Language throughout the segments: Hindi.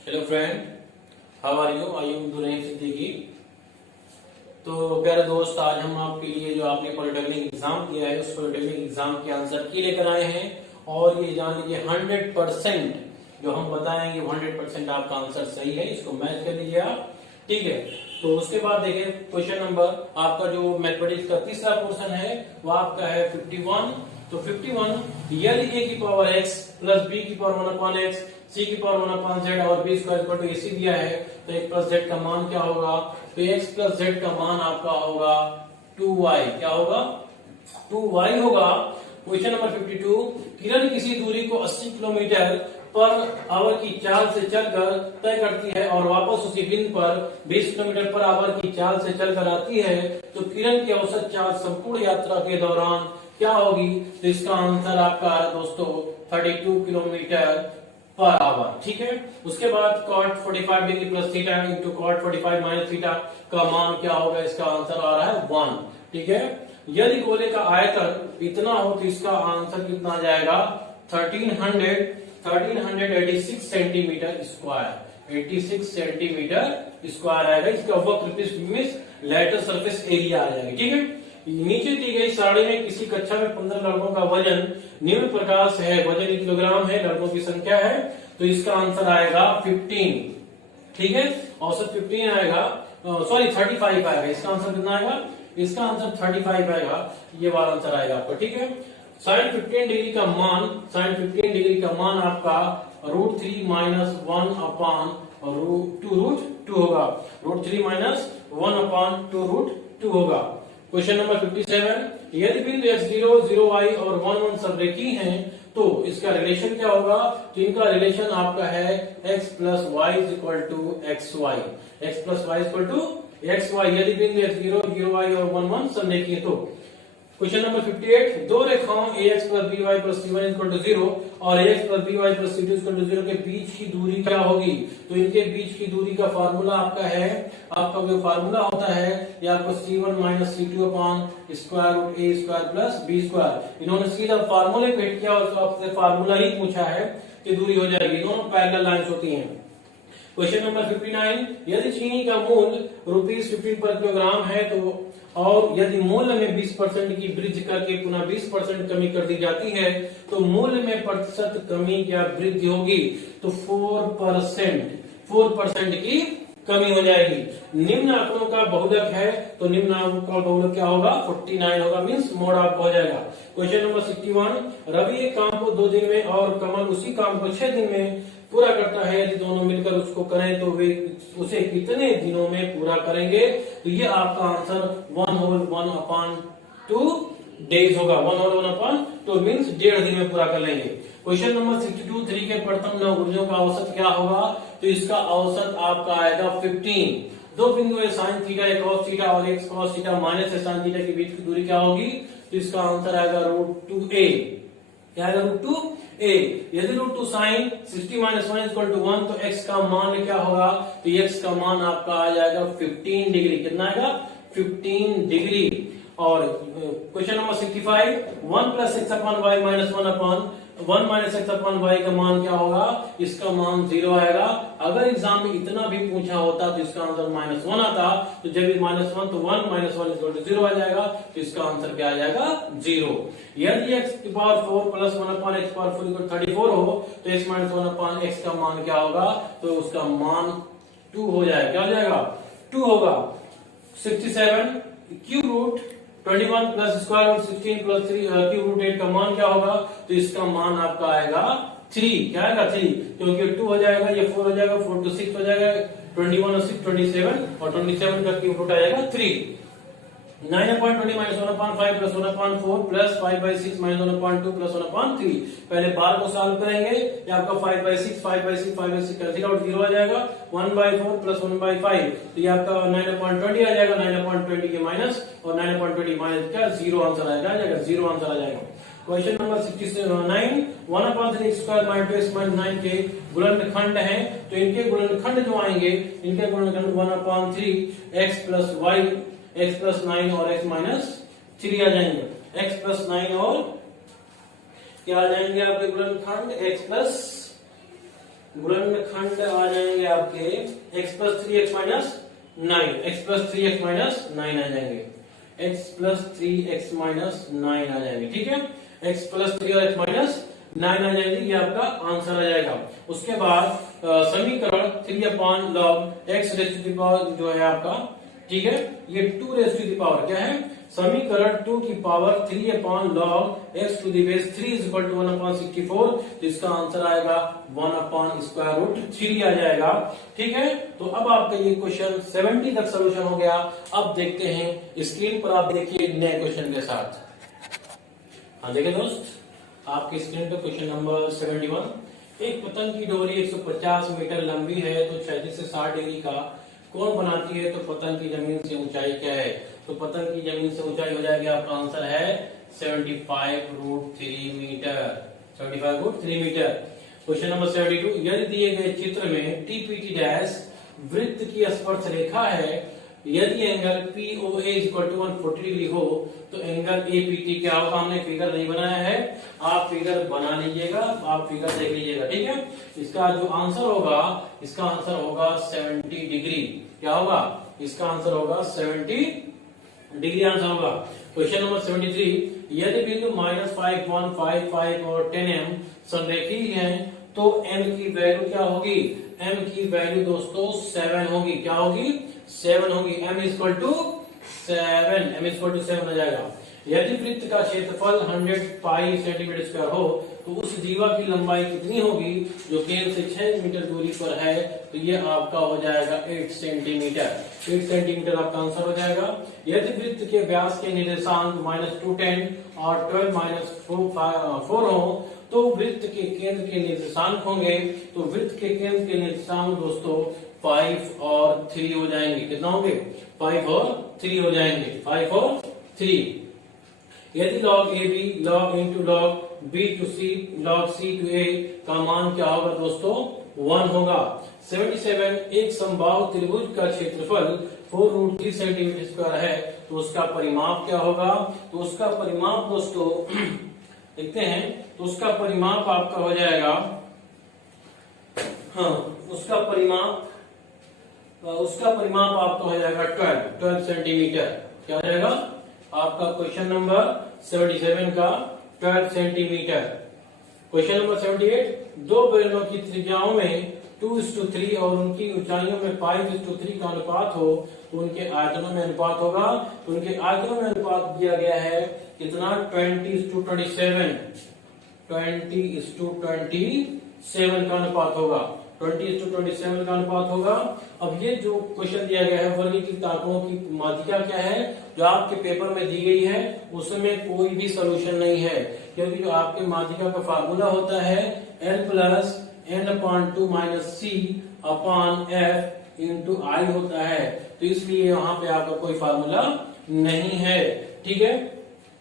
Hello friend, how are you? I am Duren Siddiqui. तो प्यारे दोस्त, आज हम आपके लिए जो आपने पॉलिटेक्निक एग्जाम दिया है उस पॉलिटेक्निक एग्जाम के आंसर की लेकर आए हैं। और ये जान लीजिए 100% जो हम बताएंगे 100% आपका आंसर सही है। इसको मैच कर लीजिए आप, ठीक है। तो उसके बाद देखिए क्वेश्चन नंबर आपका जो मैथमेटिक्स का तीसरा पोर्शन है वो आपका है 51। तो 51 यदि a की पावर x प्लस b की पावर 1 अपॉन x, c की पावर 1 अपॉन z और b square equal to ac दिया है तो x प्लस z का मान क्या होगा? तो x प्लस z का मान आपका होगा 2y। क्या होगा? 2y होगा। क्वेश्चन नंबर 52 किरण किसी दूरी को 80 किलोमीटर पर आवर की चाल से चलकर तय करती है और वापस उसी बिंदु पर 20 किलोमीटर पर आवर की चाल से चलकर आती है तो किरण की औसत चाल संपूर्ण यात्रा के दौरान क्या होगी? तो इसका आंसर आपका है दोस्तों 32 किलोमीटर पर आवर, ठीक है। उसके बाद cot 45 degree plus theta into cot 45 minus theta का मान क्या होगा? इसका आंसर आ रहा है 1, ठीक है। यदि गोले का आयतन इतना हो तो इसका आंसर कितना आ जाएगा? 1386 सेंटीमीटर स्क्वायर, 86 सेंटीमीटर स्क्वायर आएगा। इसका वक्र पृष्ठ में लेटर सरफेस एरिया आ जाएगा, ठीक है। नीचे दी गई सारणी में किसी कक्षा में 15 लड़कों का वजन निम्न प्रकार से है। वजन किलोग्राम है, लड़कों की संख्या है, तो इसका आंसर आएगा 15, ठीक है। औसत 15 आएगा, सॉरी 35 आएगा। इसका आंसर कितना आएगा? इसका आंसर 35 आएगा। ये वाला आंसर आएगा आपका, ठीक है। साइन 15 डिग्री का मान, साइन 15 डिग्री का मान आपका √3 माइनस 1 अपॉन √2 होगा। √3 माइनस 1 अपॉन 2 होगा। क्वेश्चन नंबर 57 यदि बिंदु x0, 0y और 1, 1 सब रेखीय हैं तो इसका रिलेशन क्या होगा? तो इनका रिलेशन आपका है x plus Y is equal to xy, x plus Y equal to xy। यदि बिंदु x0, 0y और 1, 1 सब रेखीय तो क्वेश्चन नंबर 58 दो रेखाओं ax plus by plus c1 equal to 0 और ax plus by plus c2 equal to 0 के बीच की दूरी क्या होगी? तो इनके बीच की दूरी का फार्मूला आपका है, आपका जो फार्मूला होता है ये आपको c1 minus c2 upon square root a square plus b square. इन्होंने सीधा फार्मूले पे हिट किया और आपसे फार्मूला ही पूछा है कि दूरी हो जाएगी। दोनों पैरेलल लाइंस होती हैं। क्वेश्चन नंबर 59 यदि चीनी का मूल्य ₹15 पर किलोग्राम है तो और यदि मूल्य में 20% की वृद्धि करके पुनः 20% कमी कर दी जाती है तो मूल्य में प्रतिशत कमी क्या वृद्धि होगी? तो 4% की कमी हो जाएगी। निम्न आंकड़ों का बहुलक है तो निम्न आंकड़ों का बहुलक क्या होगा? 49 होगा, मीन्स मोड ऑफ हो जाएगा। क्वेश्चन नंबर 61 रवि एक काम को 2 दिन में और कमल उसी काम को 6 दिन में पूरा करता है। यदि दोनों मिलकर उसको करें तो वे उसे कितने दिनों में पूरा करेंगे? तो ये आपका आंसर 1/1/2 डेज होगा। 1/1/2 मीन्स 1.5 दिन में पूरा कर लेंगे। क्वेश्चन नंबर 62 3 के प्रथम 9 गुर्जों का औसत क्या होगा? तो इसका औसत आपका आएगा 15। दो बिंदु है साइन थीटा, एक कॉस थीटा और एक cos theta minus sine theta के बीच की दूरी क्या होगी? तो इसका आंसर आएगा √2a। क्या आएगा? √2a। यदि √2 साइन 60 माइनस 1 इक्वल टू 1 तो x का मान क्या होगा? तो x का मान आपका आ जाएगा 15 डिग्री। कितना आएगा? 15 डिग्री। और question number 65 1 plus X upon Y minus 1 minus X upon Y का मान क्या होगा? इसका मान 0 आएगा। अगर एग्जाम में इतना भी पूछा होता तो इसका आंसर -1 आता, तो जब -1 तो 1 माइनस 1 इक्वल टू 0 आ जाएगा, तो इसका आंसर क्या आ जाएगा? 0। यदि x की power 4 plus 1 upon x power 4 equal 34 हो तो x माइनस 1 अपॉन x का मान क्या होगा? तो उसका मान 2 हो जाएगा। क्या हो जाएगा? 2 होगा। 67 क्यूब रूट 21 प्लस square root 16 plus 3 cube root 8 का मान क्या होगा? तो इसका मान आपका आएगा 3। क्या आएगा? 3, क्योंकि 2 हो जाएगा, ये 4 हो जाएगा, 4 to 6 हो जाएगा, 21 और 6 27 और 27 का क्यूब रूट आएगा 3। 9/20 minus 1/5 plus 1/4 plus 5/6 minus 1/2 plus 1/3। पहले बार को सॉल्व करेंगे। ये आपका 5/6 कैंसिल आउट 0 आ जाएगा। 1/4 प्लस 1/5 तो ये आपका 9/20 आ जाएगा। 9/20 के माइनस और 9/20 माइनस क्या? 0 आंसर आ जाएगा। 0 आंसर आ जाएगा। Question number 69 1/3 square minus 2x minus 9 के गुणनखंड हैं तो इनके गुणनखंड जो आएंगे, इनके गुणनखंड 1/3 x plus Y, x plus 9 और x माइनस 3 आ जाएंगे। x प्लस 9 और क्या आ जाएंगे आपके गुणनखंड? x प्लस गुणनखंड आ जाएंगे आपके x plus 3x minus 9, x plus 3x minus 9 आ जाएंगे, x प्लस 3x माइनस 9 आ जाएंगे, ठीक है। x प्लस 3 और x माइनस 9 आ जाएंगे, ये आपका आंसर आ जाएगा। उसके बाद समीकरण 3 upon log x raise to the power जो है आपका, ठीक है, ये 2 रेज़ टू द पावर क्या है, समीकरण 2 की power 3 upon log x to the base 3 is equal to 1 upon 64, तो इसका आंसर आएगा 1 अपॉन स्क्वायर रूट 3 आ जाएगा, ठीक है। तो अब आपका ये क्वेश्चन 70 तक सोल्यूशन हो गया। अब देखते हैं स्क्रीन पर, आप देखिए नए क्वेश्चन के साथ। हाँ देखिए दोस्त, आपकी स्क्रीन पर क्वेश्चन नंबर 71। एक पतंग की डोरी 150 मीटर लंबी है तो 36 से 60 डिग्री का कोण बनाती है, तो पतंग की जमीन से ऊंचाई क्या है, तो पतंग की जमीन से ऊंचाई हो जाएगी, आपका आंसर है 75√3 मीटर, 75√3 मीटर। क्वेश्चन नंबर 72, यदि दिए गए चित्र में टीपीटी डैश वृत्त की स्पर्श रेखा है, यदि angle POA equal to 140 degree हो, तो एंगल APT क्या होगा। हमने फिगर नहीं बनाया है, आप फिगर बना लीजिएगा, आप फिगर देख लीजिएगा, ठीक है। इसका जो आंसर होगा, इसका आंसर होगा 70 डिग्री, क्या होगा, इसका आंसर होगा 70 डिग्री आंसर होगा। क्वेश्चन नंबर 73, यदि बिंदु -5, 1, 5, 5 और 10M संरेखी हैं, तो m की वैल्यू क्या होगी, m की वैल्यू दोस्तों 7 होगी, क्या होगी, 7 होगी, m equal to 7, m equal to 7 हो जाएगा। यदि वृत्त का क्षेत्रफल 100 पाई सेंटीमीटर स्क्वायर हो, तो उस जीवा की लंबाई कितनी होगी जो केंद्र से 6 मीटर दूरी पर है, तो ये आपका हो जाएगा 8 सेंटीमीटर, 8 सेंटीमीटर आपका आंसर हो जाएगा। यदि वृत्त के व्यास के निर्देशांक -210 और 12 -4 हो, तो वृत्त के केंद्र के निर्देशांक होंगे, तो वृत्त के केंद्र के निर्देशांक दोस्तों 5 और 3 हो जाएंगे, कितना होंगे, 5 और 3 हो जाएंगे, 5 और 3। यदि log AB log into log B to C log C to A का मान क्या होगा दोस्तों, 1 होगा। 77, एक समबाहु त्रिभुज का क्षेत्रफल 4√3 सेंटीमीटर स्क्वायर है, तो उसका परिमाप क्या होगा, तो उसका परिमाप दोस्तों देखते हैं, तो उसका परिमाप आपका हो जाएगा, हाँ उसका परिमाप आपका हो जाएगा 12 सेंटीमीटर, क्या हो जाएगा आपका क्वेश्चन नंबर 77 का 12 सेंटीमीटर। क्वेश्चन नंबर 78, दो बेलनों की त्रिज्याओं में 2:3 और उनकी ऊंचाइयों में 5:3 का अनुपात हो, तो उनके आयतनों में अनुपात होगा, तो उनके आयतनों में अनुपात दिया गया है कितना, 20:27, 20:27 का अनुपात होगा, 20:27 का अनुपात होगा। अब ये जो क्वेश्चन दिया गया है, वर्गीकृत आंकड़ों की माध्यिका क्या है, जो आपके पेपर में दी गई है, उसमें कोई भी सोल्यूशन नहीं है, क्योंकि जो आपके माध्यिका का फार्मूला होता है L + n/2 - C upon F into I होता है, तो इसलिए यहाँ पे आपका कोई फार्मूला नहीं है, ठीक है।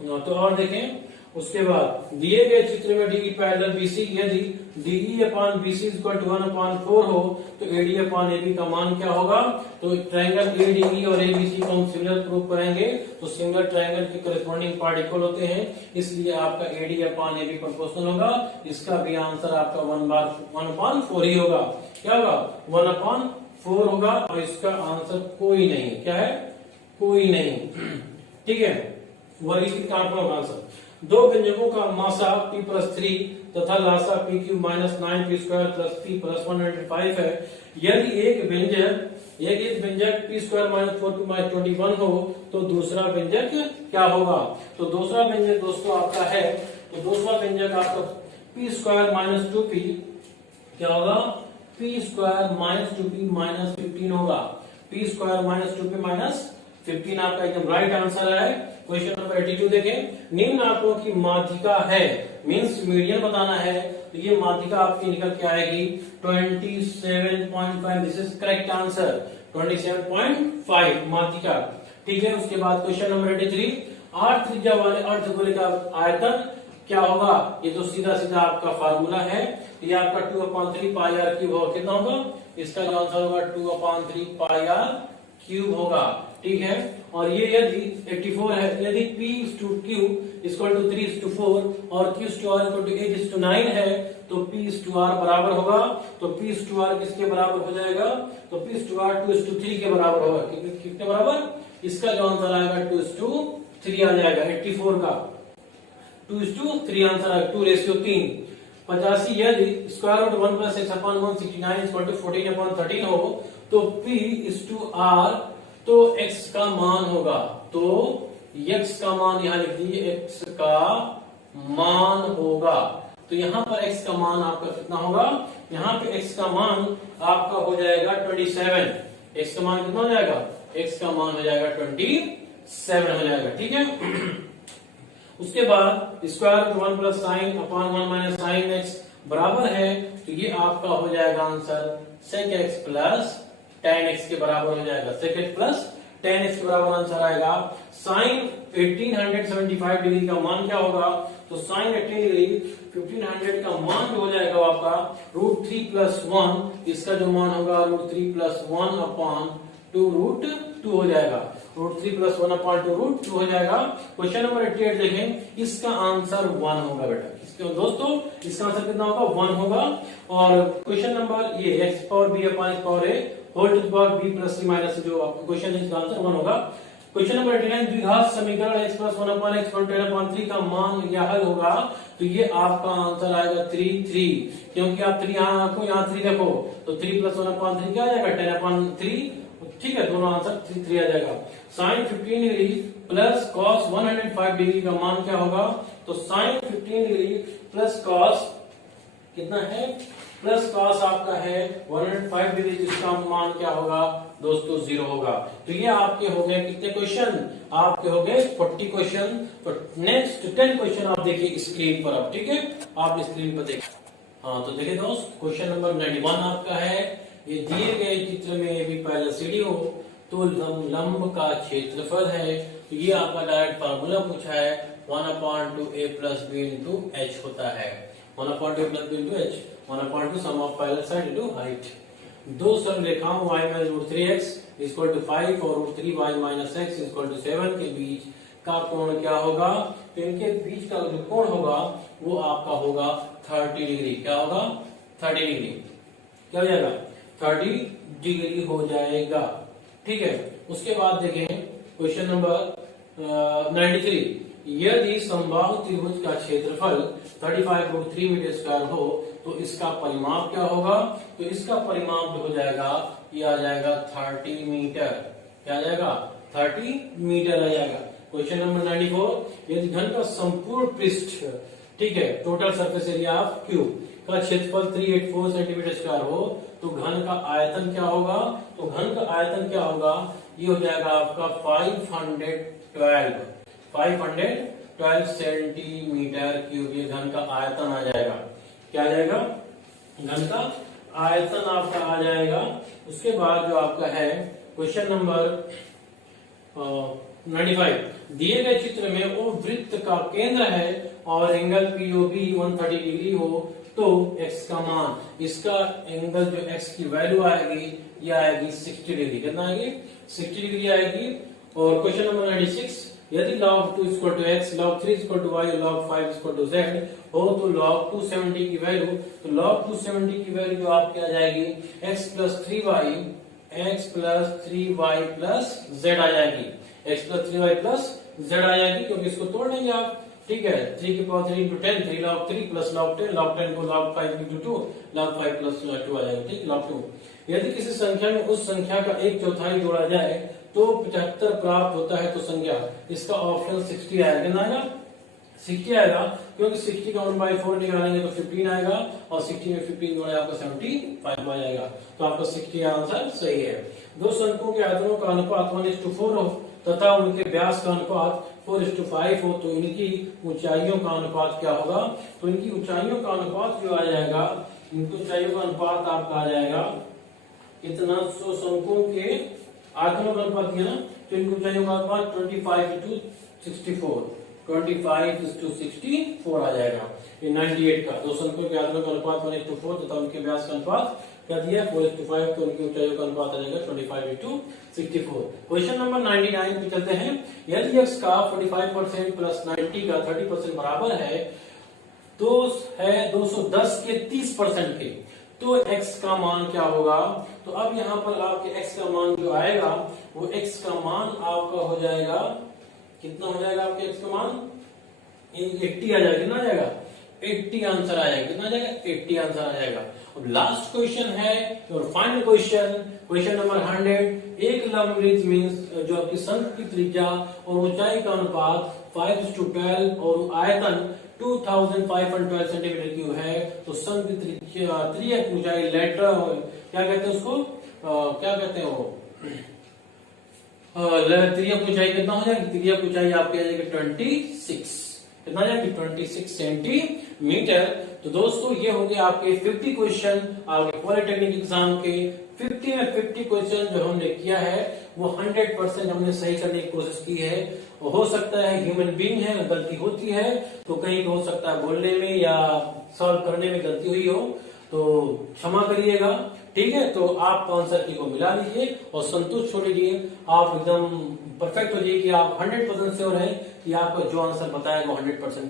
तो और देखें, उसके बाद दिए गए चित्र में DE पैरेलल BC, यदि DE upon BC equal to 1/4 हो, तो AD अपॉन AB का मान क्या होगा, तो ट्रायंगल ADE और ABC को हम सिमिलर प्रूव करेंगे, तो सिमिलर ट्रायंगल के करस्पॉन्डिंग पार्ट इक्वल होते हैं, इसलिए आपका AD अपॉन AB प्रोपोर्शनल होगा। इसका भी आंसर आपका 1/4 ही होगा, क्या होगा, 1/4 होगा, और इसका आंसर कोई नहीं, क्या है, कोई नहीं, ठीक है। वर्गीकृत आंकड़ों का आंसर, दो व्यंजकों का मासा P+3 तथा लासा P³ - 9P² P + 105 है। यदि एक व्यंजक P² - 4P - 21 हो, तो दूसरा व्यंजक क्या होगा, तो दूसरा व्यंजक दोस्तों आपका है, तो दूसरा व्यंजक आपका P² - 2P क्या होगा, P² - 2P - 15 होगा, P² - 2P - 15 आपका एकदम राइट आंसर है। क्वेश्चन नंबर 82 देखें, निम्न आंकड़ों की माध्यिका है, मींस मीडियन बताना है, तो ये माध्यिका आपकी निकल के आएगी 27.5, दिस इज करेक्ट आंसर, 27.5 माध्यिका, ठीक है। उसके बाद क्वेश्चन नंबर 83, 8 त्रिज्या वाले अर्धगोले का आयतन क्या होगा, ये तो सीधा सीधा आपका फार्मूला है, ये आपका 2/3 πr³ होगा, कितना होगा, इसका जो आंसर होगा 2/3 πr³ होगा, ठीक है। और ये यदि 84 है, यदि P/Q = 3:4 और Q/R = 8:9 है, तो P/R बराबर होगा, तो P/R किसके बराबर हो जाएगा, तो P/R 2:3 के बराबर होगा। कितने बराबर, इसका जो आंसर आएगा 2:3 आ जाएगा। 84 का 2:3 आंसर आएगा, 2:3। 85 यदि स्क्वायर रूट 1 + x/169 = 14/13 हो तो P/R तो x का मान होगा, तो x का मान यहां लिख दीजिए, x का मान होगा। तो यहां पर x का मान आपका कितना होगा, यहां पे x का मान आपका हो जाएगा 27। x का मान कितना हो जाएगा, x का मान हो जाएगा 27 हो जाएगा, ठीक है। उसके बाद square root 1 + sin/1 - sin x बराबर है, तो ये आपका हो जाएगा answer sec x + tan x के बराबर हो जाएगा। sec x + tan x के बराबर आंसर आएगा। sin 1875 डिग्री का मान क्या होगा, तो sin 18 डिग्री 1500 का मान जो हो जाएगा वो आपका √3 + 1, इसका जो मान होगा √3 + 1/2√2 हो जाएगा। √3 + 1/2√2 हो जाएगा। क्वेश्चन नंबर 88 देखें, इसका आंसर 1 होगा बेटा। इसके दोस्तों इसका आंसर कितना होगा, 1 होगा। और क्वेश्चन नंबर ये x⁴b/a whole to the power b + c - जो आपका क्वेश्चन है, इसका आंसर 1 होगा। क्वेश्चन नंबर 89, द्विघात समीकरण x + 1/x = 10/3 का मान या हल होगा, तो ये आपका आंसर आएगा 3 क्योंकि आप 3 यहां को यहां 3 देखो, तो 3 + 1/3 क्या आ जाएगा 10/3, ठीक है, दोनों आंसर 3 आ जाएगा। sin 15 degree plus cos 105 degree का मान क्या होगा, तो sin 15 डिग्री प्लस cos कितना है, प्लस cos आपका है 105 डिग्री, जिसका मान क्या होगा दोस्तों 0 होगा। तो ये आपके हो गए कितने क्वेश्चन, आपके हो गए 40 क्वेश्चन। तो नेक्स्ट 10 क्वेश्चन आप देखिए स्क्रीन पर, अब ठीक है, आप स्क्रीन पर देखिए। हाँ तो देखिए दोस्त, क्वेश्चन नंबर 91 आपका है। ये दिए गए चित्र में भी पहले सीढ़ी हो तो लंब का क्षेत्रफल है, तो ये आपका डायरेक्ट फार्मूला पूछा है, 1/2a + b × h होता है। 1/2a + b × h, 1/2 sum of parallel side into height। दो सरल रेखाओं y - √3x = 5 और √3y - x = 7 के बीच का कोण क्या होगा, तो इनके बीच का जो कोण होगा वो आपका होगा 30 डिग्री। क्या होगा, 30 डिग्री। क्या हो जाएगा, 30 डिग्री हो जाएगा, ठीक है। उसके बाद देखें क्वेश्चन नंबर 93, यदि समबाहु त्रिभुज का क्षेत्रफल 35√3 मीटर² हो तो इसका परिमाप क्या होगा, तो इसका परिमाप जो हो जाएगा ये आ जाएगा 30 मीटर। क्या आ जाएगा, 30 मीटर आ जाएगा। क्वेश्चन नंबर 94, यदि घन का संपूर्ण पृष्ठ, ठीक है, total surface area of cube का क्षेत्रफल 384 सेंटीमीटर² हो तो घन का आयतन क्या होगा, तो घन का आयतन क्या होगा, ये हो जाएगा आपका 512 सेंटीमीटर³। ये घन का आयतन आ जाएगा। क्या आ जाएगा, घन का आयतन आपका आ जाएगा। उसके बाद जो आपका है क्वेश्चन नंबर 95, दिए गए चित्र में वो वृत्त का केंद्र है और एंगल POB 130 डिग्री हो तो x का मान, इसका एंगल जो x की वैल्यू आएगी ये आएगी 60 डिग्री। कितना आएगी, 60 डिग्री आएगी। और क्वेश्चन नंबर 96, यदि log 2 = x, log 3 = y, log 5 = z हो तो log 270 की वैल्यू, तो log 270 की वैल्यू आपकी आ जाएगी x + 3y + z आ जाएगी। x + 3y + z आ जाएगी, क्योंकि इसको तोड़ देंगे आप, ठीक है। 3 की पावर 3 × 10, 3 log 3 + log 10, log 10 को log 5 × 2, log 5 + 2 आ जाएगा, ठीक, log 2। यदि किसी संख्या में उस संख्या का 1/4 जोड़ा जाए तो 75 प्राप्त होता है, तो संख्या, इसका ऑप्शन 60 आएगा। कितना आएगा, 60 आएगा, क्योंकि 60 का 1/4 निकालेंगे तो 15 आएगा और 60 में 15 जोड़ा आपका 75 आ जाएगा। तो आपका 60 आंसर सही है। दो शंकुओं के आयतनों का अनुपात 1:4 हो तथा उनके व्यास का अनुपात 4:5 हो तो इनकी ऊंचाइयों का अनुपात क्या होगा, तो इनकी ऊंचाइयों का अनुपात जो आ जाएगा, इनकी ऊंचाइयों का अनुपात आपका आ जाएगा कितना, सो शंकुओं के आयतनों का अनुपात दिया ना, तो इनकी ऊंचाइयों का अनुपात 25:64, 25:64 आ जाएगा। ये 98 का, दो शंकुओं के आयतनों का अनुपात 1:4 तथा उनके व्यास का अनुपात क्या दिया 4:5, तो उनकी ऊंचाइयों का अनुपात आ जाएगा 25:64। क्वेश्चन नंबर 99 पे चलते हैं। यदि x का 45% + 90 का 30% बराबर है तो है 210 के 30% के, तो x का मान क्या होगा? तो अब यहाँ पर आपके x का मान जो आएगा वो x का मान आपका हो जाएगा, कितना हो जाएगा आपके x का मान? 80 आ जाएगा। कितना आ जाएगा? 80 आंसर आ जाएगा। कितना आ जाएगा? 80 आंसर आ जाएगा। अब लास्ट क्वेश्चन है और फाइनल क्वेश्चन, क्वेश्चन नंबर 100। एक लंबवृत्त मींस जो आपकी शंख की त्रिज्या और ऊंचाई का अनुपात 5:12 और आयतन 2512 सेंटीमीटर क्यूब है, तो शंख की त्रिज्या की ऊंचाई लेटर क्या कहते हैं उसको, क्या कहते हैं वो, त्रिज्या की ऊंचाई कितना हो जाएगी? त्रिज्या की ऊंचाई आपकी आ जाएगी 26, कितना जाएगी? 26 सेंटीमीटर। तो दोस्तों ये हो गए आपके 50 क्वेश्चन आपके पॉलिटेक्निक एग्जाम के। 50 में 50 क्वेश्चन जो हमने किया है वो 100% हमने सही करने की कोशिश की है। हो सकता है ह्यूमन बीइंग है, गलती होती है, तो कहीं हो सकता है बोलने में या सॉल्व करने में गलती हुई हो, तो क्षमा करिएगा। ठीक है, तो आप आंसर की को मिला लीजिए और संतुष्ट छोड़ लीजिए। आप एकदम परफेक्ट हो जाइए कि आप 100% श्योर है कि आपका जो आंसर बताया वो 100%